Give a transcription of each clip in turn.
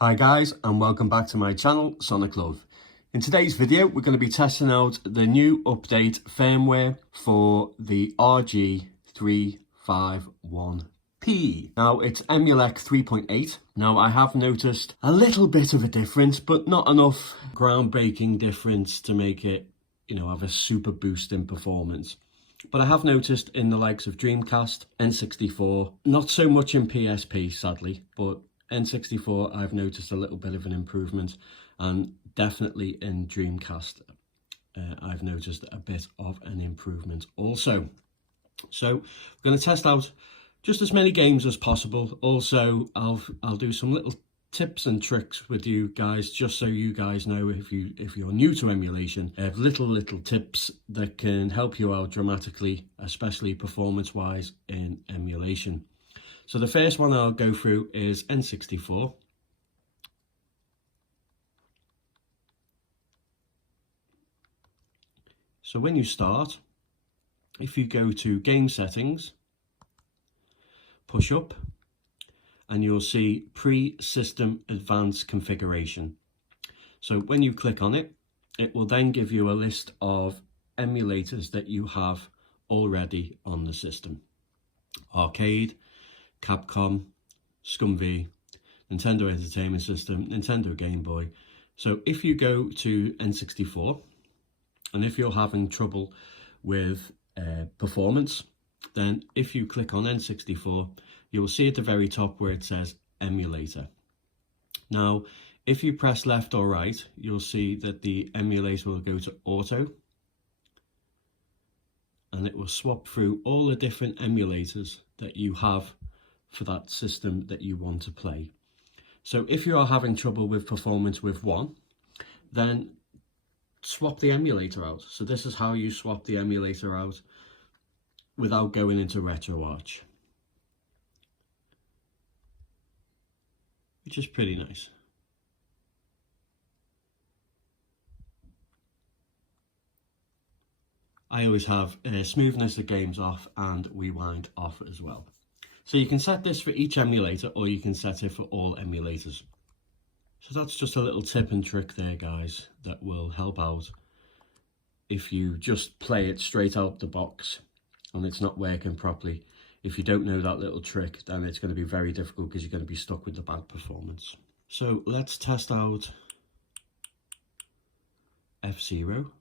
Hi guys, and welcome back to my channel, Sonic Love. In today's video, we're going to be testing out the new update firmware for the RG351P. Now, it's Emuelec 3.8. Now, I have noticed a little bit of a difference, but not enough groundbreaking difference to make it, have a super boost in performance. But I have noticed in the likes of Dreamcast, N64, not so much in PSP, sadly, but N64, I've noticed a little bit of an improvement, and definitely in Dreamcast, I've noticed a bit of an improvement also. So we're going to test out just as many games as possible. Also, I'll do some little tips and tricks with you guys, just so you guys know if you're new to emulation. I have little tips that can help you out dramatically, especially performance-wise in emulation. So the first one I'll go through is N64. So when you start, if you go to Game Settings, push up, and you'll see Pre-System Advanced Configuration. So when you click on it, it will then give you a list of emulators that you have already on the system. Arcade, Capcom, SCUMV, Nintendo Entertainment System, Nintendo Game Boy. So if you go to N64, and if you're having trouble with performance, then if you click on N64, you'll see at the very top where it says Emulator. Now, if you press left or right, you'll see that the emulator will go to Auto, and it will swap through all the different emulators that you have for that system that you want to play. So if you are having trouble with performance with one, then swap the emulator out. So this is how you swap the emulator out without going into RetroArch, which is pretty nice. I always have smoothness of games off and rewind off as well. So you can set this for each emulator, or you can set it for all emulators. So that's just a little tip and trick there, guys, that will help out if you just play it straight out the box and it's not working properly. If you don't know that little trick, then it's going to be very difficult because you're going to be stuck with the bad performance. So let's test out F-Zero.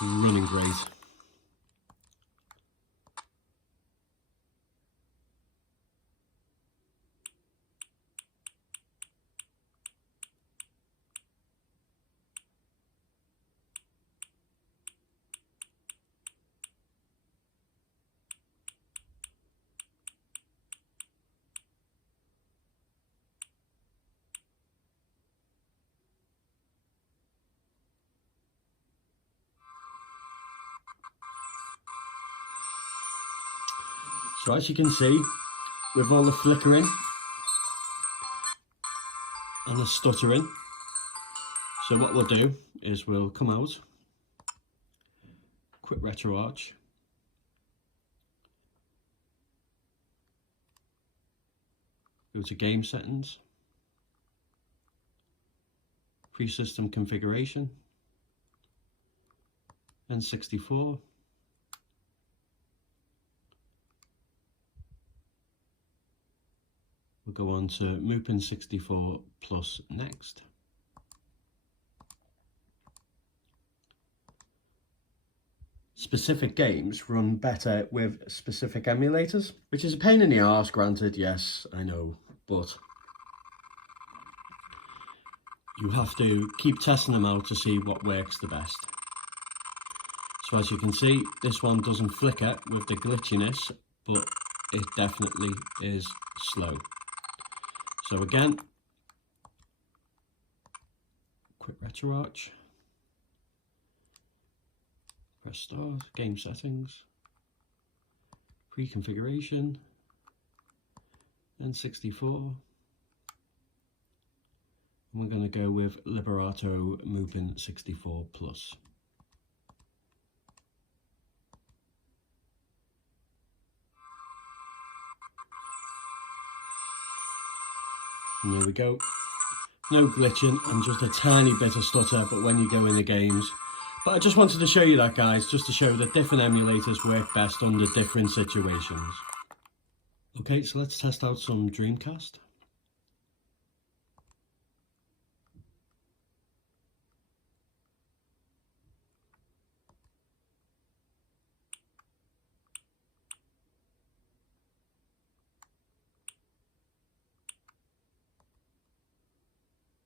it's running great. So as you can see, with all the flickering and the stuttering, so what we'll do is we'll come out, quick retro arch, go to game settings, pre-system configuration, and 64. We'll go on to Mupin 64 plus next. Specific games run better with specific emulators, which is a pain in the arse, granted, yes, I know, but you have to keep testing them out to see what works the best. So as you can see, this one doesn't flicker with the glitchiness, but it definitely is slow. So again, quick retro arch, press start, game settings, pre-configuration, and 64. And we're going to go with Liberato Mupin 64 plus. And there we go. No glitching and just a tiny bit of stutter, but when you go in the games. But I just wanted to show you that, guys, just to show that different emulators work best under different situations. Okay, so let's test out some Dreamcast.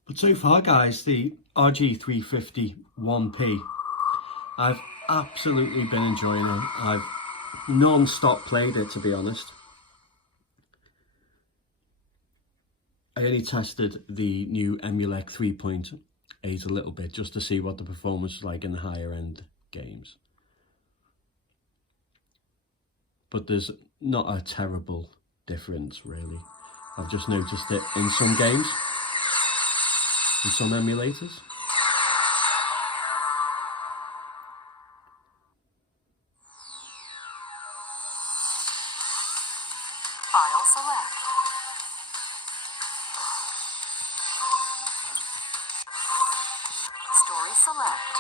But so far, guys, the RG351P, I've absolutely been enjoying it. I've non-stop played it, to be honest. I only tested the new Emuelec 3.8 a little bit just to see what the performance was like in the higher end games. But there's not a terrible difference, really. I've just noticed it in some games, in some emulators. File select. Story select.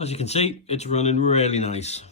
As you can see, it's running really nice.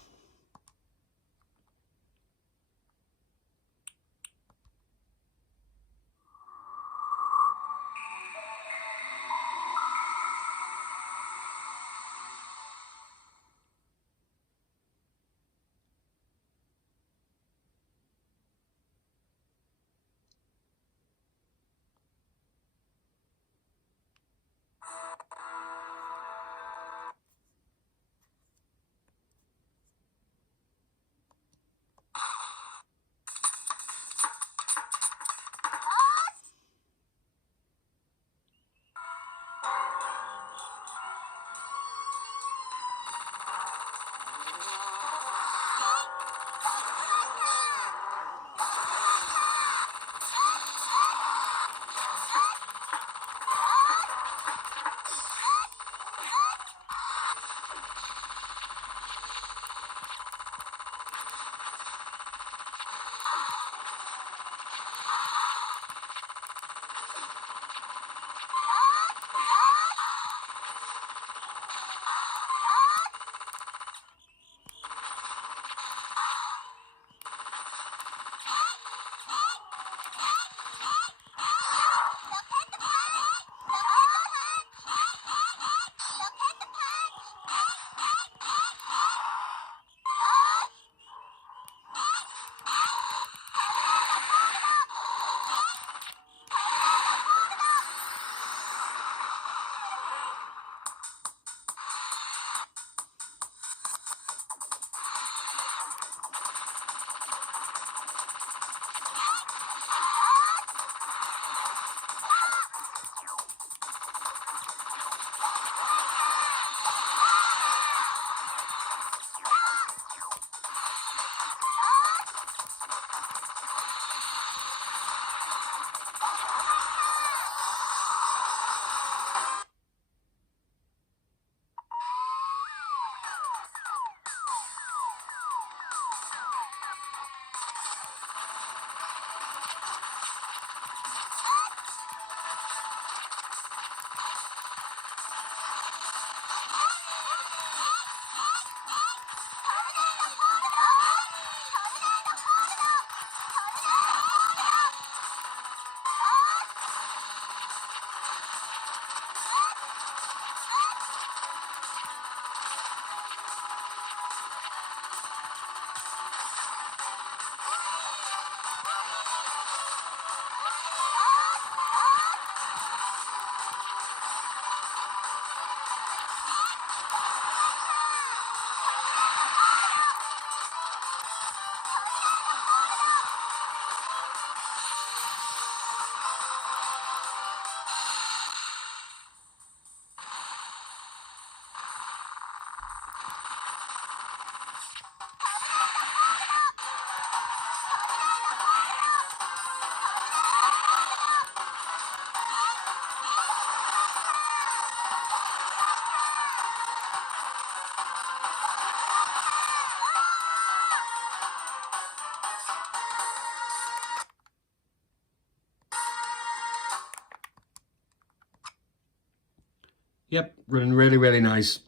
Yep, running really, really nice.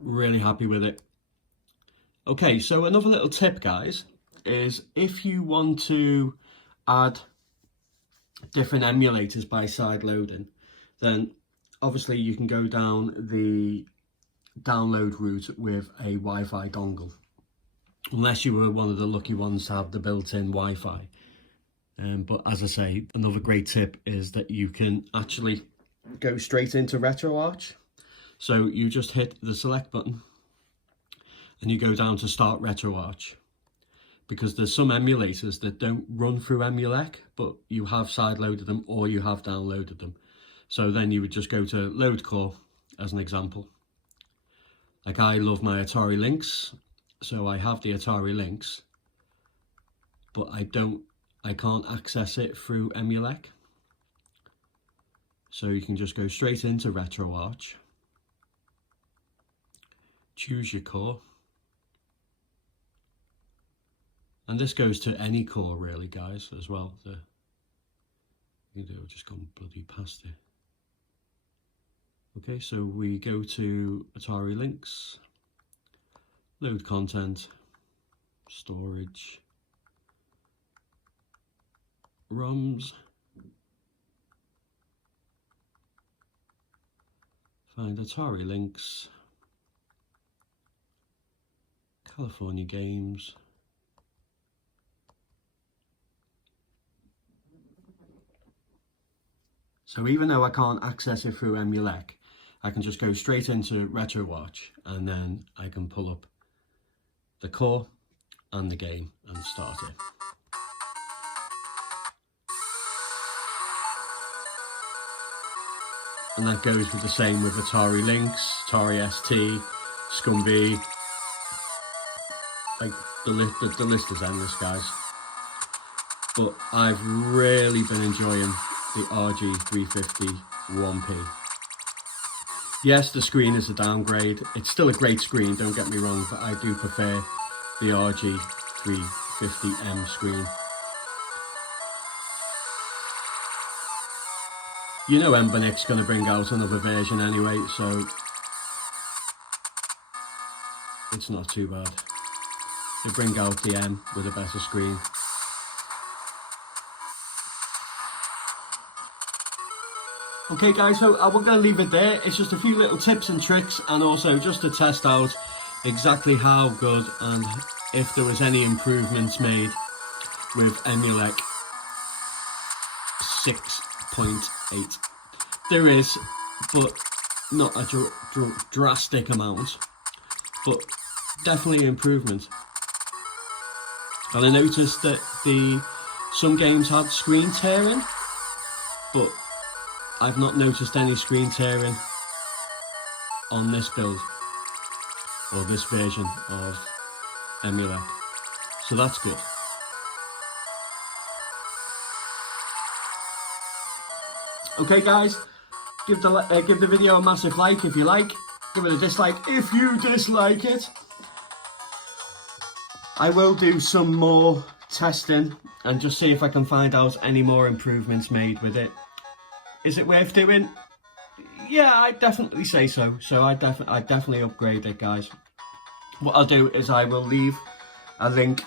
Really happy with it. Okay, so another little tip, guys, is if you want to add different emulators by side loading, then obviously you can go down the download route with a Wi-Fi dongle, unless you were one of the lucky ones to have the built-in Wi-Fi. But as I say, another great tip is that you can actually go straight into RetroArch. So you just hit the select button and you go down to start RetroArch, because there's some emulators that don't run through Emuelec, but you have sideloaded them or you have downloaded them. So then you would just go to load core as an example. Like, I love my Atari Links, so I have the Atari Links, but I can't access it through Emuelec. So you can just go straight into RetroArch, choose your core, and this goes to any core really, guys, as well. You know, just gone bloody past it. Okay, so we go to Atari Links, load content, storage, ROMs, find Atari Links, California Games, so even though I can't access it through Emuelec, I can just go straight into RetroWatch and then I can pull up the core and the game and start it. And that goes with the same with Atari Links, Atari ST, SCUMB. Like the list is endless, guys. But I've really been enjoying the RG351P. Yes, the screen is a downgrade. It's still a great screen, don't get me wrong, but I do prefer the RG350M screen. You know Emuelec's going to bring out another version anyway, so it's not too bad. They bring out the M with a better screen. Okay guys, so we're going to leave it there. It's just a few little tips and tricks, and also just to test out exactly how good and if there was any improvements made with Emuelec 3.8. There is, but not a drastic amount, but definitely improvement. And I noticed that some games had screen tearing, but I've not noticed any screen tearing on this build or this version of Emuelec, so that's good. Okay guys, give the video a massive like if you like, give it a dislike if you dislike it. I will do some more testing and just see if I can find out any more improvements made with it. Is it worth doing? Yeah, I'd definitely say so. So I'd definitely upgrade it, guys. What I'll do is I will leave a link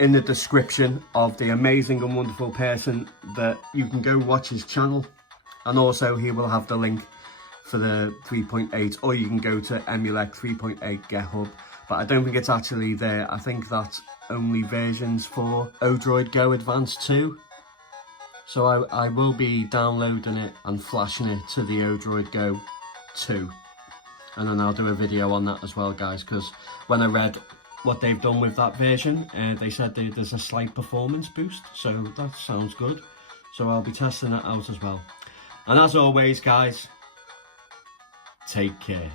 in the description of the amazing and wonderful person that you can go watch his channel. And also he will have the link for the 3.8, or you can go to Emuelec 3.8 GitHub. But I don't think it's actually there. I think that's only versions for Odroid Go Advanced 2. So I will be downloading it and flashing it to the Odroid Go 2. And then I'll do a video on that as well, guys, because when I read what they've done with that version, they said there's a slight performance boost. So that sounds good. So I'll be testing that out as well. And as always, guys, take care.